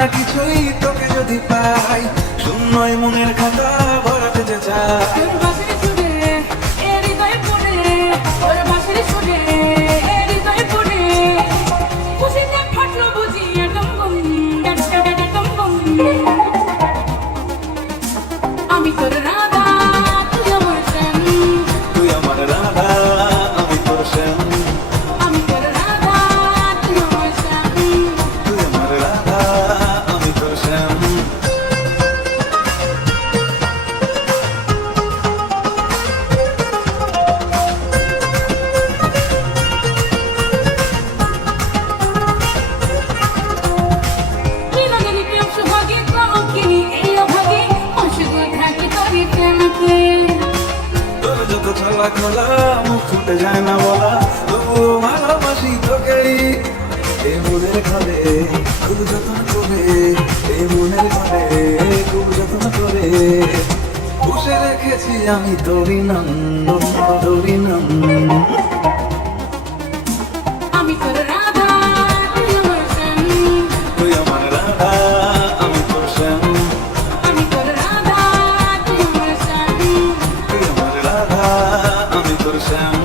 না কিছুই তোকে যদি পাই, শূন্যই মনের খাতা ভরাতে যে চাই। তোর বাঁশির সুরে এ হৃদয়ে পড়ে, তোর বাঁশির সুরে এ হৃদয়ে পড়ে, খুশিতে ফাটলো বুঝি ডম বম ডম বম। আমি তোর রাধা, তুই আমার শ্যাম। তুই আমার রাধা, আমি তোর শ্যাম। আমি তোর রাধা, তুই আমার শ্যাম। তুই আমার রাধা, আমি তোর শ্যাম। বিনোদিনী প্রেম সুহাগে কলঙ্কিনী এই অভাগে অসুগুল থাকি তোরই প্রেমকে। তোর যত ছলা খোলা মুখ ফুটে যায় না বলা, তবুও ভালোবাসি তোকেই। এ মনের ঘরে খুব যত্ন করে, এ মনের ঘরে খুব যত্ন করে পুষে রেখেছি আমি তোরই নাম, তোরই নাম। আমি তোর রাধা, তুই আমার শ্যাম। তুই আমার রাধা, আমি তোর শ্যাম। আমি তোর রাধা, তুই আমার শ্যাম। তুই আমার রাধা, আমি তোর শ্যাম।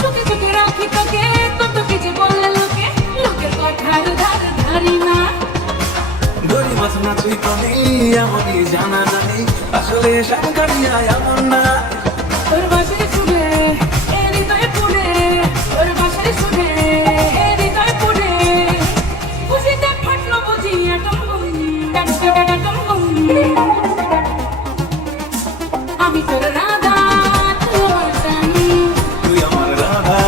চোখে চোখে রাখি তোকে, কত কিছু বললে লোকে, লোকের কথার ধার ধারি না। ধরি মাছ নাচুই পানি এমনই জানা জানি, আসলে সামকারিয়া এমন না। তোর বাঁশির সুরে এ হৃদয়ে পড়ে, তোর বাঁশির সুরে এ হৃদয়ে পড়ে, খুশিতে ফাটলো বুঝি ডম বম ডম বম। আমি তোর রাধা, তুই আমার শ্যাম। তুই আমার রাধা,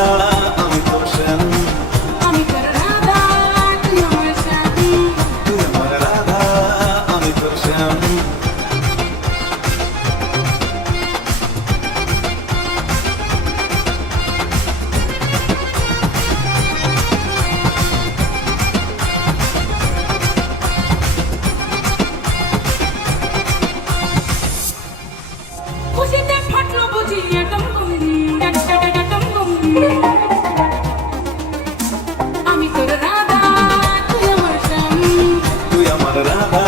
আমি তোর শ্যাম। আমি তোর রাধা, তুই আমার শ্যাম। তুই আমার রাধা, আমি তোর শ্যাম। খুশিতে ফাটলো বুঝি ডম বম ডম বম। আমি তোর রাধা, তুই আমার শ্যাম। তুই আমার রাধা,